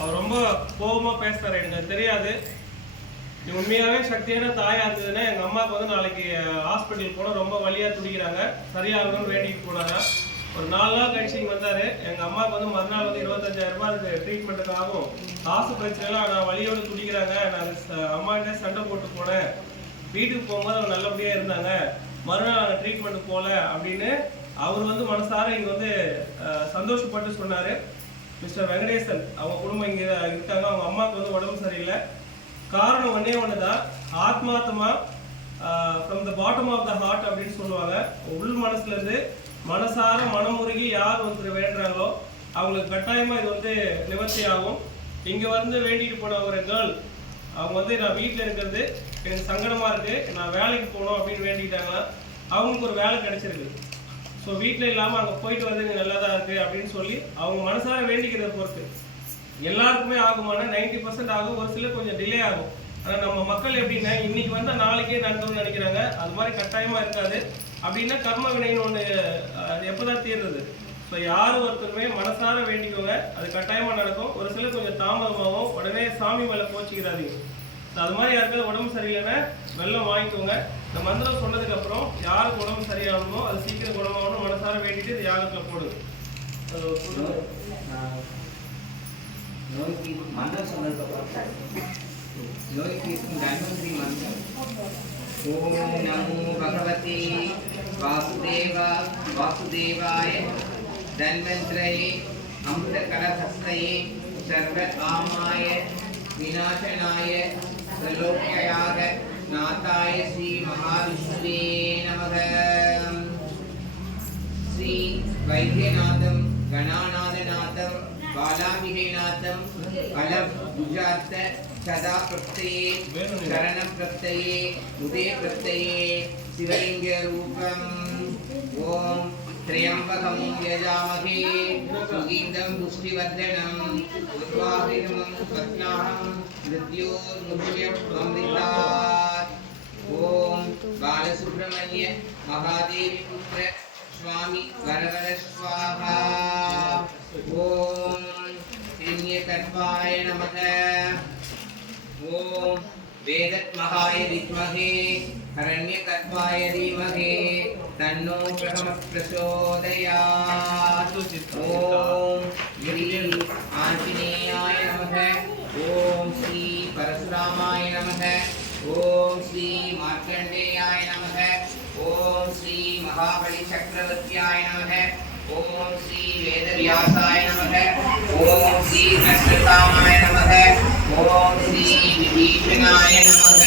அவர் ரொம்ப கோபமா பேசுறாரு. எனக்கு அது தெரியாது. நீ உண்மையாவே சக்தியான தாயா இருந்ததுன்னா எங்க அம்மாவுக்கு வந்து நாளைக்கு ஹாஸ்பிட்டல் போன ரொம்ப வலியா துடிக்கிறாங்க, சரியாகணும்னு வேண்டிட்டு போனாங்க. ஒரு 4 நாள் கழிச்சு இங்கே வந்தாரு. எங்க அம்மாவுக்கு வந்து மறுநாள் வந்து 25,000 ரூபாய் அதுக்கு ட்ரீட்மெண்ட்டுக்காகவும் காசு பிரச்சனைலாம் நான் வலியோடு துடிக்கிறாங்க. நான் அம்மாகிட்ட சண்டை போட்டு போனேன். வீட்டுக்கு போகும்போது அவங்க நல்லபடியா இருந்தாங்க. மறுநாள் நாங்கள் ட்ரீட்மெண்ட்டு போகல அப்படின்னு அவர் வந்து மனசார இங்கே வந்து சந்தோஷப்பட்டு சொன்னார். மிஸ்டர் வெங்கடேசன் அவங்க குடும்பம் இங்கே இருக்காங்க. அவங்க அம்மாவுக்கு வந்து உடம்பு சரியில்லை. காரணம் ஒன்றே ஒன்று தான், ஆத்மாத்தமா from the bottom of the heart அப்படின்னு சொல்லுவாங்க. உள் மனசுலேருந்து மனசார மனமுருகி யார் ஒருத்தர் வேண்டுறாங்களோ அவங்களுக்கு கட்டாயமாக இது வந்து நிவர்த்தி ஆகும். இங்கே வந்து வேண்டிட்டு போன ஒரு கேர்ள் அவங்க வந்து நான் வீட்டில் இருக்கிறது எனக்கு சங்கடமாக இருக்குது, நான் வேலைக்கு போகணும் அப்படின்னு வேண்டிக்கிட்டாங்களா. அவங்களுக்கு ஒரு வேலை கிடைச்சிருக்கு. ஸோ வீட்டில் இல்லாமல் அங்கே போயிட்டு வந்து இங்கே நல்லா தான் இருக்குது அப்படின்னு சொல்லி அவங்க மனசார வேண்டிக்கிறத பொறுத்து எல்லாருக்குமே ஆகுமான 90% ஆகும். ஒரு சிலர் கொஞ்சம் டிலே ஆகும். ஆனால் நம்ம மக்கள் எப்படின்னா இன்னைக்கு வந்தால் நாளைக்கே நடக்கணும்னு நினைக்கிறாங்க. அது மாதிரி கட்டாயமாக இருக்காது. அப்படின்னா கர்ம வினைன்னு ஒன்று எப்போதான் தீர்றது. ஸோ யார் ஒருத்தருமே மனசார வேண்டிக்கோங்க, அது கட்டாயமாக நடக்கும். ஒரு சிலர் கொஞ்சம் தாமதமாகவும் உடனே சாமி மேலே கோச்சிக்கிறாதீங்க. அது மாதிரி யாருக்காவது உடம்பு சரியில்லைன்னா வெள்ளம் வாங்கிக்கோங்க. இந்த மந்திரம் சொன்னதுக்கப்புறம் யாருக்கு உடம்பு சரியாகணுமோ அது சீக்கிரம் குணமாகணும் மனசார வேண்டிட்டு இந்த யாகத்தில் போடுது. மந்திரம் சொன்னதுக்கப்புறம் நோய்க்கு தன்வந்திரி மந்திரம் ஓம் நமோ பகவதி வாசுதேவாய தன்வந்திரயே அமிர்த கலஹஸ்தயே சர்வ காமாய விநாசனாய த்ரிலோக்யயாக நாதாய ஸ்ரீ மகாவிஷ்ணுவே நமக. ஸ்ரீ வைத்தியநாதம் கணாநாதநாதம் बालाभिनाथम अलम गुजार्थ सदा प्रत्यये शरण प्रत्यये उदय प्रत्यये शिवलिंग रूपम ओम त्र्यंबकं यजामहे सुगंधं पुष्टिवर्धनम् उर्वारुकं पद्मनाभं मृत्योर्मुक्षयमृतात् ओम बालसुब्रह्मण्य महादेवी पुत्र स्वामी वरवर स्वाहा ओम हिरण्यकल्पाय नमः ओम वेदत्महाय विद्महे हिरण्यकल्पाय धीमहि तन्नो ब्रह्म प्रचोदयात् ओम श्री आंजनेयाय नमः ओम श्री परशुरामाय नमः ओम श्री मार्कंडेयाय नमः ओम श्री महाबली चक्रवर्त्याय नमः ओम श्री वेदव्यासाय नमः ओम श्री कृष्णकामाय नमः ओम श्री विभीषणाय नमः।